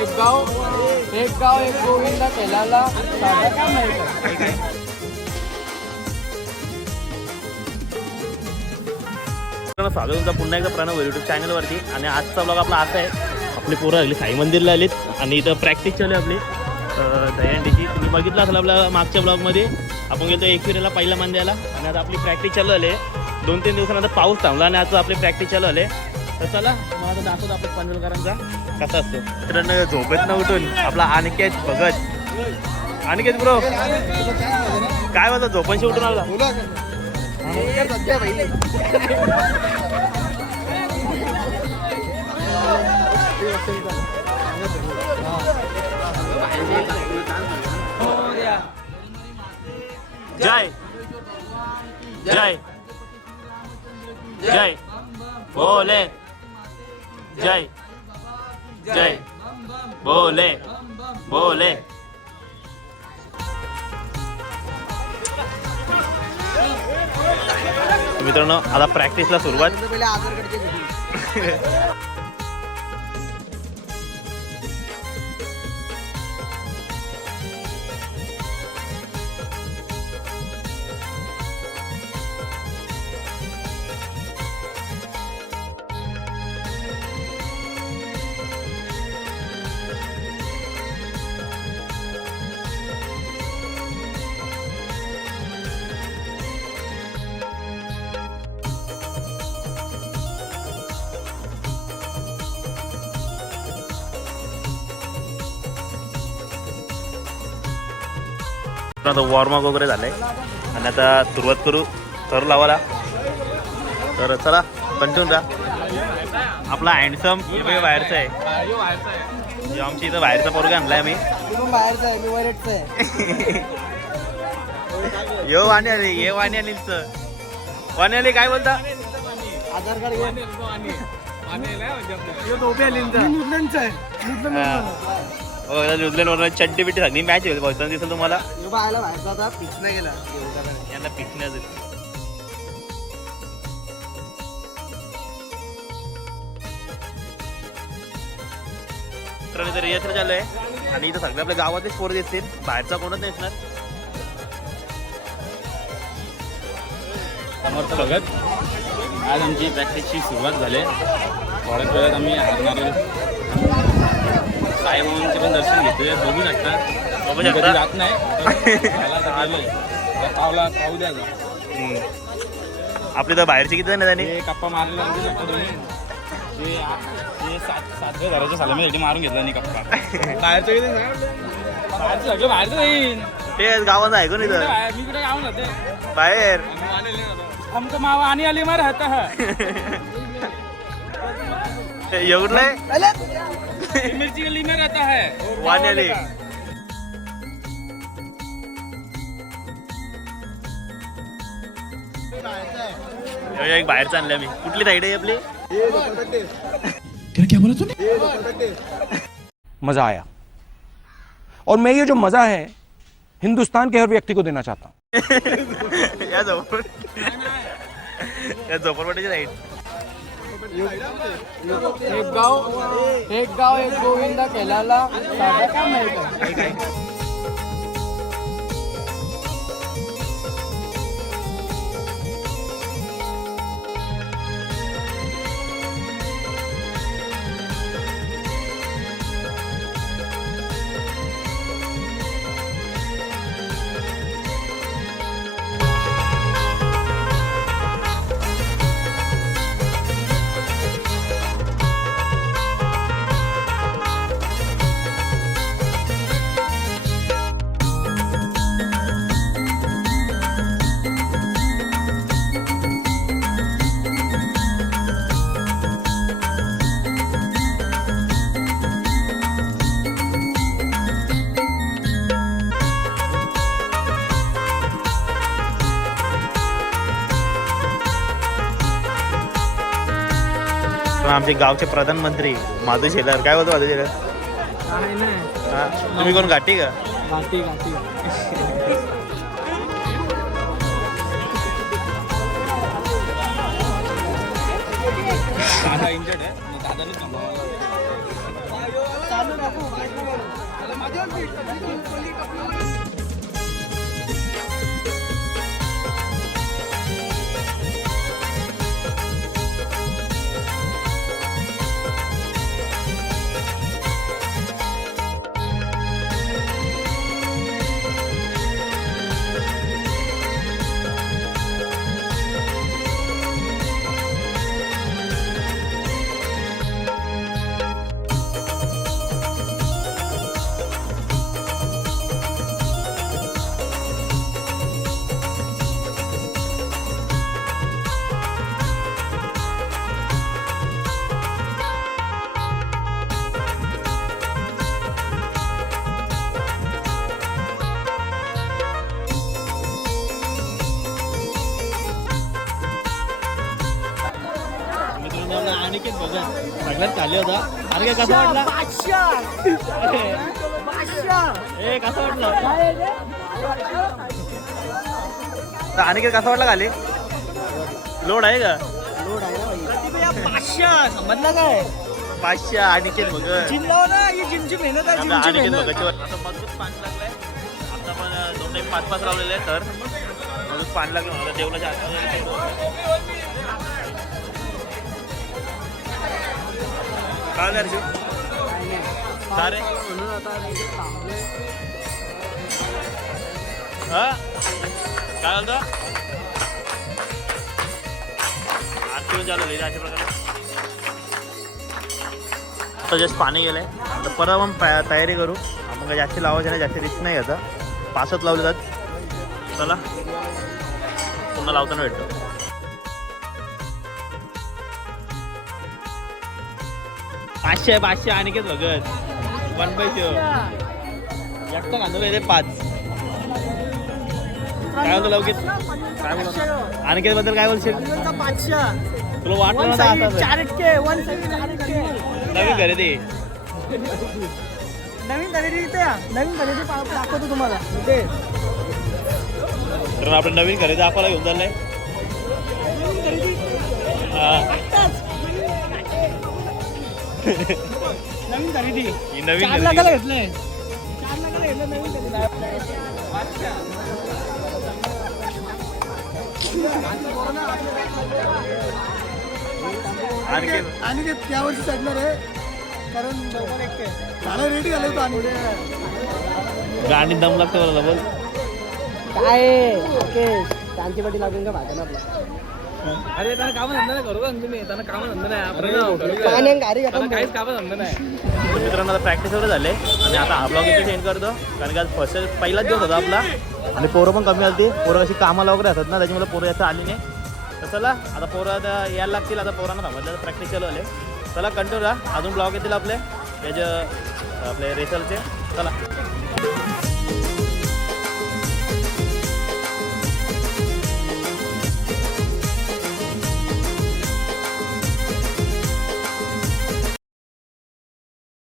एक गाव एक गाव एक गोविंदा केल्याला साधा का स्वागत तुमचं पुन्हा एकदा प्रणव युट्यूब चॅनलवरती. आणि आजचा ब्लॉग आपला असा आहे आपली पोरं आली साई मंदिरला आलीत आणि इथं प्रॅक्टिस चालू आहे आपली. अं, दहीहंडीची तुम्ही बघितलं असेल आपल्या मागच्या ब्लॉगमध्ये आपण गेलो एकविरेला पहिला मंदिराला आणि आता आपली प्रॅक्टिस चालू आली आहे. दोन तीन दिवसानंतर पाऊस थांबला आणि आता आपली प्रॅक्टिस चालू आली आहे. तर चला मला आता दाखवतो आपल्या पनवेलकरांचा कसा असतो. मित्रांनो झोपेत न उठून आपला अनिकेत भगत. अनिकेत ब्रो काय माझा झोपांशी उठून आला? जय. जय. जय. बोले. जय। जय। बोले। बोले। मित्रांनो आता प्रॅक्टिसला सुरुवात. आता वॉर्मअप वगैरे झालंय. आणि आता सुरुवात करू. तर लावायला. तर चला कंटिन्यू जा. आपला हँडसम हे बाहेरचं आहे. हे आमची इथं बाहेरचा पोरगा आणलाय आम्ही बाहेरचा आहे मी आहे. यो वाणी आली ये वाणी अनिलच वाणी आली काय बोलता? आधार कार्ड आहे. हो न्यूझीलंड वरून चड्डी बिड्डी सगळी मॅच होती बहुतांश दिसेल तुम्हाला. होता पिच नाही गेला. यांना तर रिहर्सल चालू आहे. आणि इथं सगळे आपल्या गावातलेच पोरं दिसतील. बाहेरचा कोणच नाही असणार समर्थ भगत आज आमची प्रॅक्टिसची सुरुवात झाली. थोड्याच वेळात आम्ही हारणार साईबाबांचे पण दर्शन घेतोय. बघू शकता. बघू मी शकता. कधी जात नाही पण मला तर गेलोय. त्या पावला पाहू द्या जा. हम्म. आपली तर बाहेरची किती जण आहेत आणि? ते कप्पा मारलेला बघू शकता तुम्ही सात सातव्या घराच्या सलामीसाठी मारून घेतला नाही कप्पा. बाहेरचं किती? बाहेरचं सगळं बाहेरचं जाईन ते गावाचं ऐकून इथं बाहेर- मी कुठे गाव जाते. बाहेर. हमको मावा आने वाली में रहता है एवढं मिर्ची गली में रहता है वाणी आली हे एक बाहेरचं आणलं मी. कुठली साईड आहे आपली? मज़ा आया। और मैं ये जो मज़ा है हिंदुस्तान के हर व्यक्ति को देना चाहता हूँ। या झोपड या झोपडपट्टीची साईड. एक गाव एक गाव एक गोविंदा केल्याला साधा का मिळतं. आमचे गावचे प्रधानमंत्री माधू शेलार. काय होतं माधू शेलार? हा? तुम्ही कोण घाटी का? दादा इंजर्ड आहे. दादाने अनिकेत भगत सगळ्यात खाली होता. अरे काय कसं वाटला? ए कसं वाटलं? तर अनिकेत कसं वाटलं खाली? लोड आहे का? समजला काय? पाचशे अनिकेत भगत जिंकलो ना ही जिमची मेहनत आहे अनिकेत भगतची मजबूत पाणी लागलंय आता पण दोन टाईम पाच पाच लावलेले आहे तर. मजबूत पाणी लागलं मला जेवणाच्या आत काय झालं अर्जुन? रे हा? काय झालं आरती चालू अशा प्रकारे. आता जस्ट पाणी गेलंय. तर परत आपण तयारी करू. आपण जास्त लावायचं नाही जास्त रिस्क नाही घ्यायचा पासच लावले जात चला. पुन्हा लावताना भेटतो. पाचशे पाचशे Aniket Bhagat one by show एकटा कांदून येते पाच. काय बोलतो लवकित? काय अनिकेत बद्दल काय बोलशील? तुला वाटलं ना आता नवीन खरेदी. नवीन खरेदी. नवीन खरेदी दाखवतो तुम्हाला. तर आपण नवीन खरेदी आपल्याला घेऊन चाललंय. नवीन खरेदी. ही नवीन चार खरेदी. लाखाला घेतलंय चार लाखाला घेतलं नवीन खरेदी. आणि ते त्यावर्षी चढणार आहे. कारण लवकर एक झालं रेडी झालं होतं आणि गाणी दम लागते मला बोल काय? ओके. शांती पाटी लागून का भागा आपला. अरे त्यांना काम धंदा नाही करू का तुम्ही? त्यांना काम धंदा नाही. काहीच काम धंदा नाही. तर मित्रांनो आता प्रॅक्टिस वगैरे झाले आणि आता हा ब्लॉग इथे सेंड करतो. कारण की आज फर्स्ट पहिलाच दिवस होता आपला. आणि पोरं पण कमी आली पोरं कशी कामाला वगैरे असतात ना त्याच्यामुळे पोरं याचं आली नाही. तर चला आता पोरं आता यायला लागतील. आता पोरांना थांबवलं प्रॅक्टिस चालू आले चला कंटिन्यू राहा अजून ब्लॉग येतील आपले. याचे आपले रेसलचे चला.